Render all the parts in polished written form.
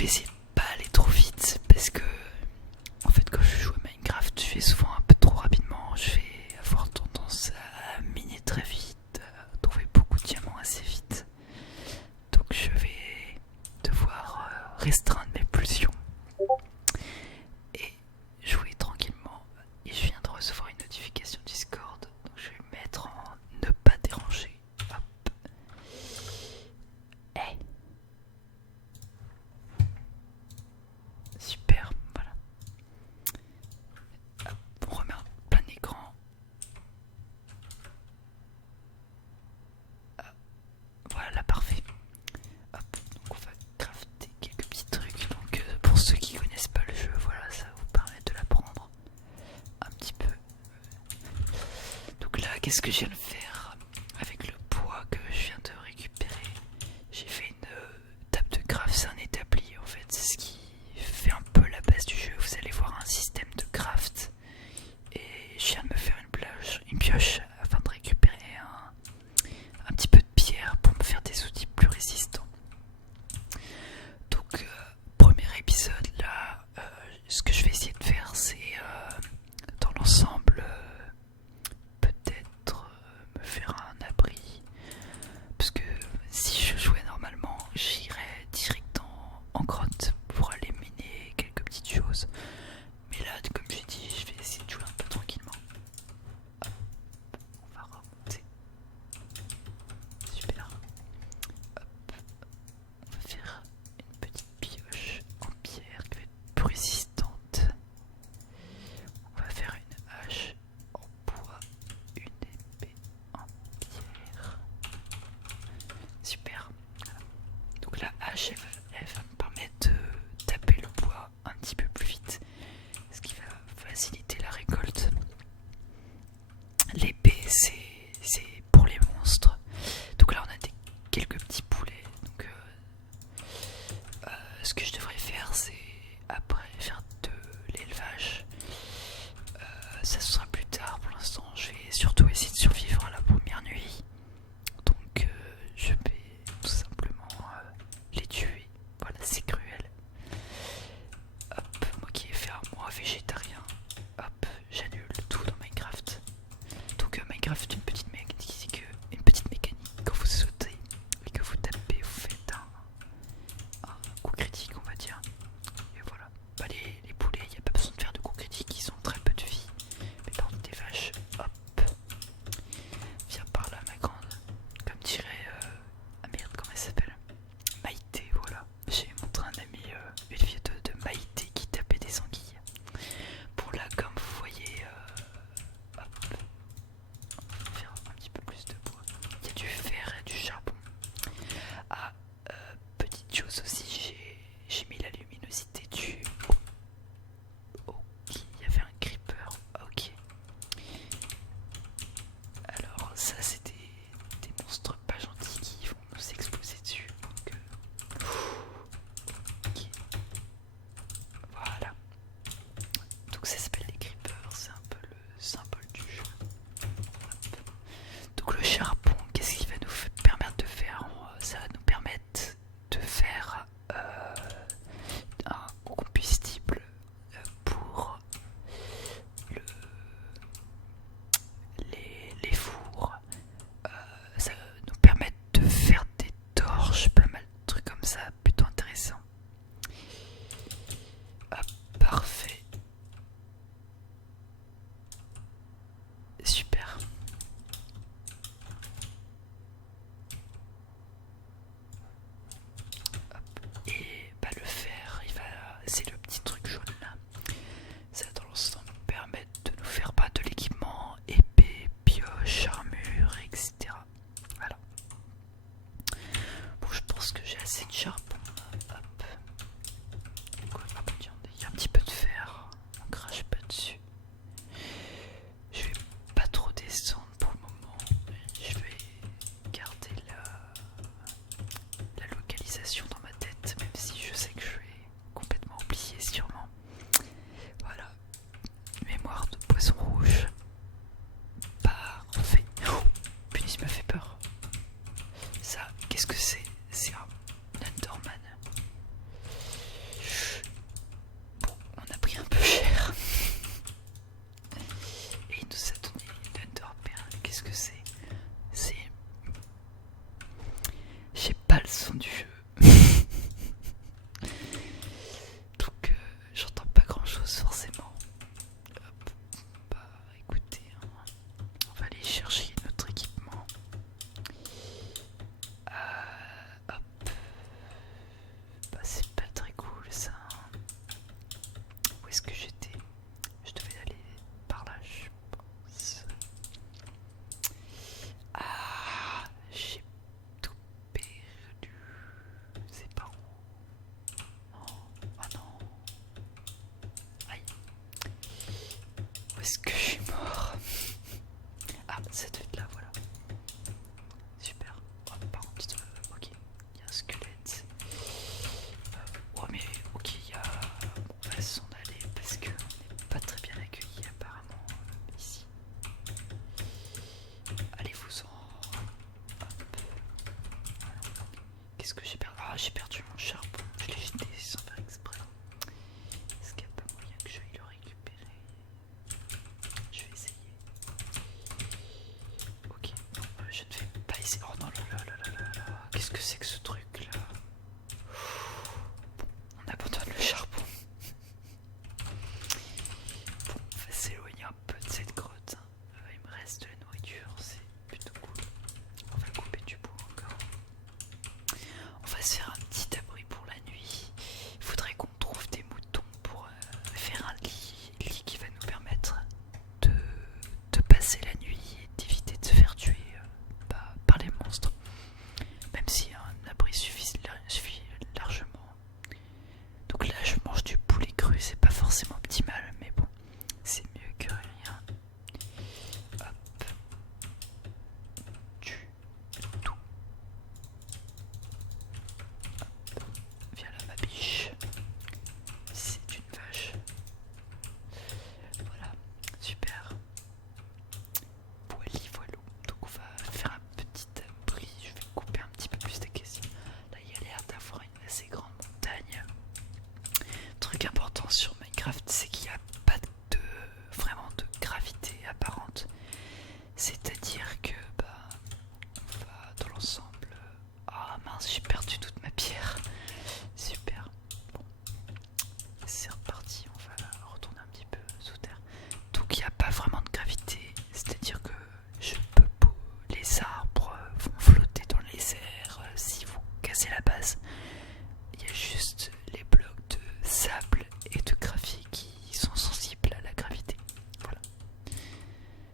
vais essayer de pas aller trop vite parce que en fait quand je joue à Minecraft je vais souvent un peu trop rapidement, je vais avoir tendance à miner très vite, à trouver beaucoup de diamants assez vite. Donc je vais devoir restreindre mes pulsions et jouer tranquillement. Et je viens de recevoir une notification Discord, donc je vais mettre en ne pas déranger. Hop. Hey. Super, voilà. Hop, on remet un plein écran. Voilà, parfait. Hop, donc on va crafter quelques petits trucs. Donc pour ceux qui connaissent pas le jeu, voilà, ça va vous permettre de l'apprendre un petit peu. Donc là, qu'est-ce que je viens de faire avec le bois que je viens de récupérer? J'ai fait une table de craft, c'est un établi en fait, c'est ce qui fait un peu la base du jeu. Vous allez voir un système de craft et je viens de me faire une pioche afin de récupérer un petit peu de pierre pour me faire des outils plus résistants. Donc premier épisode là, ce que je vais essayer de faire c'est dans l'ensemble peut-être me faire un abri, parce que si je jouais normalement j'irais direct en grotte pour aller miner quelques petites choses, mais là comme j'ai dit je vais essayer de jouer un peu tranquillement. Hop, on va remonter, super. Hop, on va faire une petite pioche en pierre qui va être plus résistante. On va faire une hache en bois, une épée en pierre. Super. Donc la hache elle va me permettre de taper le bois un petit peu plus vite, ce qui va faciliter la récolte. L'épée c'est pour les monstres. Donc là on a quelques petits poulets. Donc ce que je devrais faire c'est après faire de l'élevage. Ça sera plus tard, pour l'instant je vais surtout essayer de survivre à la première nuit. Donc je vais tout simplement les tuer. Voilà, c'est cruel. Hop, moi qui ai fait un mois végétarien, hop, j'annule tout dans Minecraft. Donc Minecraft, une petite mécanique, quand vous sautez et que vous tapez, vous faites un coup critique, on va dire. Et voilà. Bah, les poulets, il n'y a pas besoin de faire de coups critiques, ils ont très peu de vie. Mais par contre, des vaches, hop, viens par là, ma grande. Comme dirait. Ah merde, comment elle s'appelle? Maïté, voilà. J'ai montré un ami une vidéo de Maïté qui tapait des anguilles. Bon, là, comme vous voyez, hop, on va faire un petit peu plus de bois. Il y a du fer et du charbon. Ah, petite chose aussi, j'ai mis la luminosité du. Ok, il y avait un creeper. Ok. Alors, ça, c'est des monstres pas gentils qui vont nous exploser dessus. Donc, ok. Voilà. Donc, ça s'appelle les creepers, c'est un peu le symbole du jeu. Hop. Donc, le charbon, qu'est-ce qu'il va nous permettre de faire? Ça va nous permettre de faire un combustible pour les fours. Ça va nous permettre de faire des torches, pas mal de trucs comme ça, plutôt intéressant. Hop, parfait. Super. Hop. Et bah, le fer, c'est le petit truc jaune là. Ça dans l'ensemble nous permettre de nous faire pas de l'équipement, épée, pioche, armure, etc. Voilà. Bon, je pense que j'ai assez de charbon. Hop. Ah bah tiens, il y a un petit peu de fer. On crache pas dessus. Je vais pas trop descendre pour le moment. Je vais garder la localisation dans ma tête, même si je sais que je vais complètement oublier sûrement. Voilà. Mémoire de poisson rouge. Parfait. Oh, punaise, il m'a fait peur. Ça, qu'est-ce que c'est? C'est un Enderman. son du jeu. Donc j'entends pas grand chose forcément. Hop, bah écoutez, hein, on va aller chercher notre équipement. Hop, bah c'est pas très cool ça. Où est-ce que j'étais? Je devais aller par là, je pense. Ah, j'ai tout perdu. C'est pas où? Oh non. Aïe. Où est-ce que je suis mort? Ah, ça doit être là, voilà. Super. Oh, par contre, ok, il y a un squelette. Oh, mais ok, il y a. Bon, on va s'en aller parce qu'on n'est pas très bien accueillis apparemment ici. Allez-vous-en. Hop. Qu'est-ce que j'ai perdu? Ah, j'ai perdu mon charbon. Je l'ai jeté sans faire exprès. Est-ce qu'il n'y a pas moyen que j'aille le récupérer? Je vais essayer. Ok, non, je ne vais pas essayer. Oh non, là. Qu'est-ce que c'est que ce truc là? Bon, on abandonne le charbon. Bon, on va s'éloigner un peu de cette grotte. Il me reste de la nourriture, c'est plutôt cool. On va couper du bois encore. On va se faire un petit abri pour la nuit. Il faudrait qu'on trouve des moutons pour faire un lit qui va nous permettre de passer la nuit et d'éviter de se faire tuer par les monstres. Même si un abri suffit largement. Donc là je mange du poulet cru, c'est pas forcément optimal, mais bon, c'est mieux que rien. Hop. Du tout. Hop. Viens là ma biche. C'est une vache. Voilà, super. Voilou. Donc on va faire un petit abri. Je vais couper un petit peu plus d'acacia. Là il y a l'air d'avoir une assez grande montagne. Truc important sur Minecraft, c'est qu'il n'y a pas vraiment de gravité apparente. C'est-à-dire que on va dans l'ensemble. Ah mince, j'ai perdu toute ma pierre. Super. Bon, c'est reparti. On va retourner un petit peu sous terre. Donc il n'y a pas vraiment de gravité. C'est-à-dire que les arbres vont flotter dans les airs si vous cassez la base. Il y a juste les blocs de sable et de gravier qui sont sensibles à la gravité. Voilà.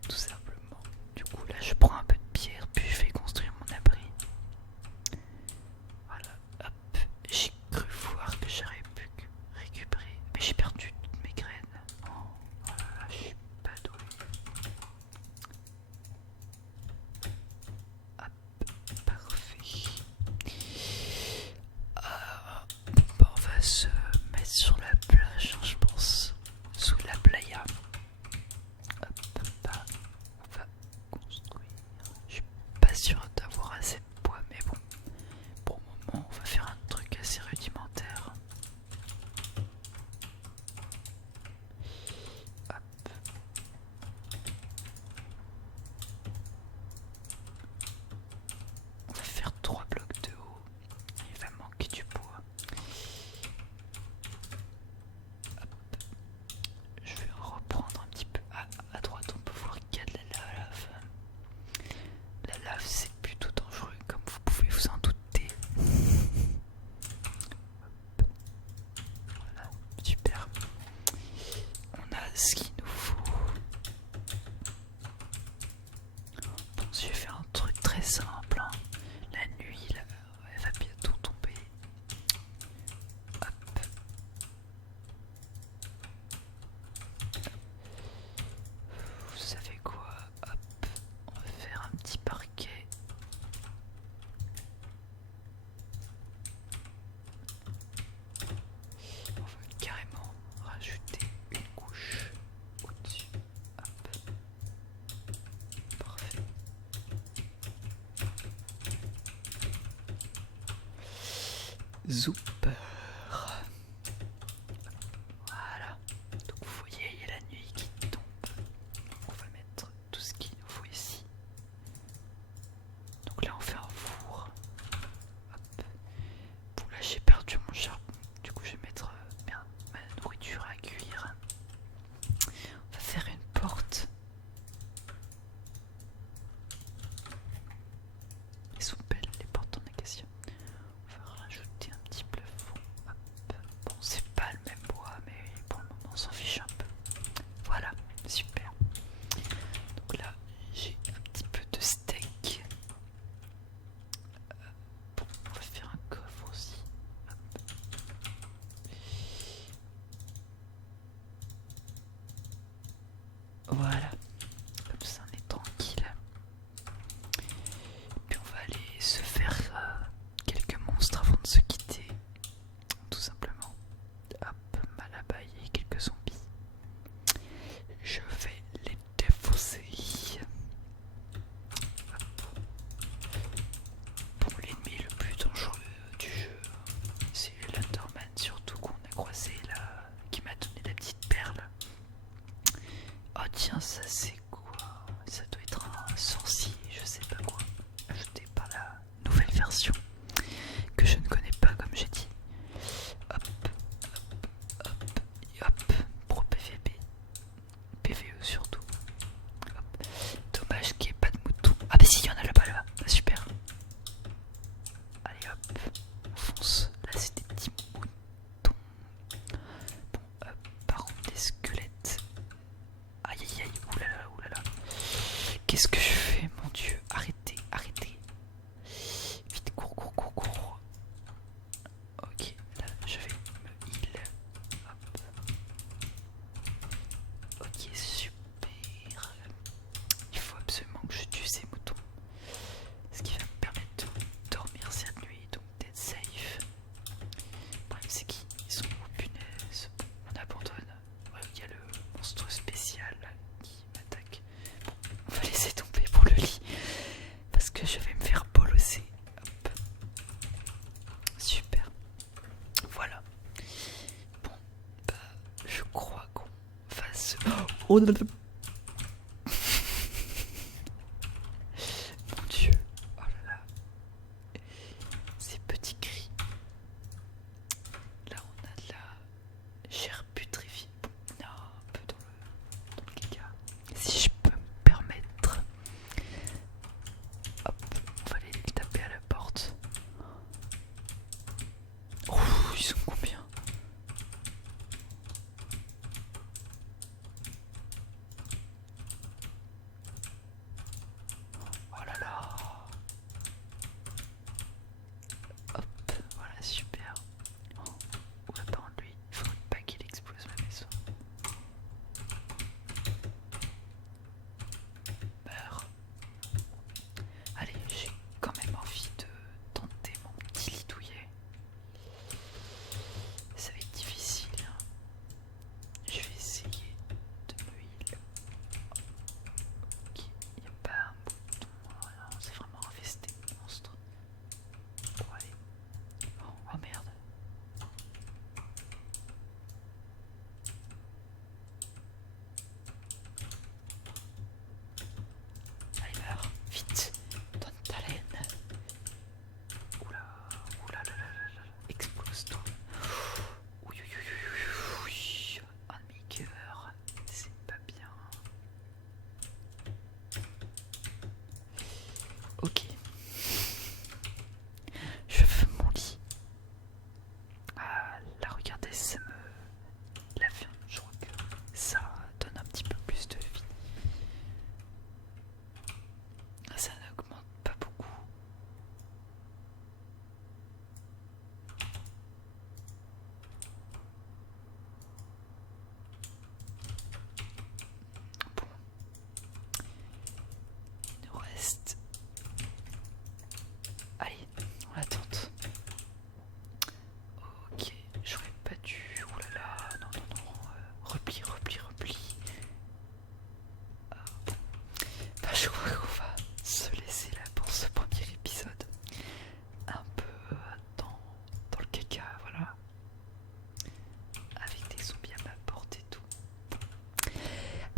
Tout simplement. Du coup là je prends un peu de pierre puis je vais construire mon abri. Voilà. Hop. J'ai cru voir que j'aurais pu récupérer. Mais j'ai perdu toutes mes graines. Oh là là, je suis pas doué. Hop. Parfait. Bon, on va se mettre sur la plage, hein, je pense, sous la playa. Hop, bah, on va construire. Je suis pas sûr d'avoir assez de bois, mais bon, pour le moment, on va faire un truc assez rudimentaire. Hop. On va faire 3 blocs de haut. Il va manquer du bois. Hop. Je vais en reprendre un petit peu. À droite, on peut voir qu'il y a de la lave. La lave, c'est plutôt dangereux, comme vous pouvez vous en douter. Hop. Voilà, super. On a ce qu'il nous faut. Bon, je vais faire un truc très simple, hein. La nuit, là, elle va bientôt tomber. Hop. Vous savez quoi? Hop. On va faire un petit parquet. On va carrément rajouter une couche au-dessus. Hop. Parfait. Super. Voilà. Donc vous voyez, il y a la nuit qui tombe. On va mettre tout ce qu'il nous faut ici. Donc là on fait un four. Hop. Oh là là. Mon Dieu. Oh là là. Ces petits cris. Là on a de la chair putréfiée. Non, un peu dans le caca. Si je peux me permettre. Hop, on va aller les taper à la porte. Oh, ils sont combien? Oh là là. Hop, voilà, super. Oh, oula, par contre, lui, il faudrait pas qu'il explose ma maison. Meurs. Allez, j'ai quand même envie de tenter mon petit lit douillet. Ça va être difficile. Je vais essayer de me heal. Ok, il n'y a pas un bouton. Oh non, c'est vraiment infesté de monstres. Bon, allez. Oh merde. Allez, meurs. Vite. Donne ta laine. Oula. Oula là là là là. Explose-toi. Oui, oui, oui, oui, oui, oui. Un demi-cœur. C'est pas bien. Ok. Je veux mon lit. Ah, là, regardez, ça me... La viande, je crois que ça donne un petit peu plus de vie. Ça n'augmente pas beaucoup. Bon. Il nous reste... Allez, on l'attente. Ok, j'aurais pas dû... Ouh là là, non, non, non. Repli, repli, repli. Bah, je crois qu'on va se laisser là pour ce premier épisode. Un peu dans le caca, voilà. Avec des zombies à ma porte et tout.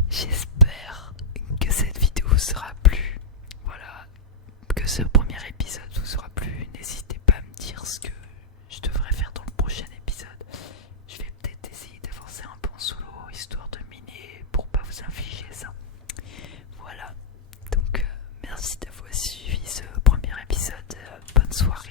J'espère que cette vidéo vous aura plu. Voilà, que ce premier épisode vous aura plu. N'hésitez pas à me dire ce que je devrais faire dans le prochain épisode. Je vais peut-être essayer d'avancer un peu en solo, histoire de miner pour pas vous infliger ça. Voilà, donc merci d'avoir suivi ce premier épisode. Bonne soirée.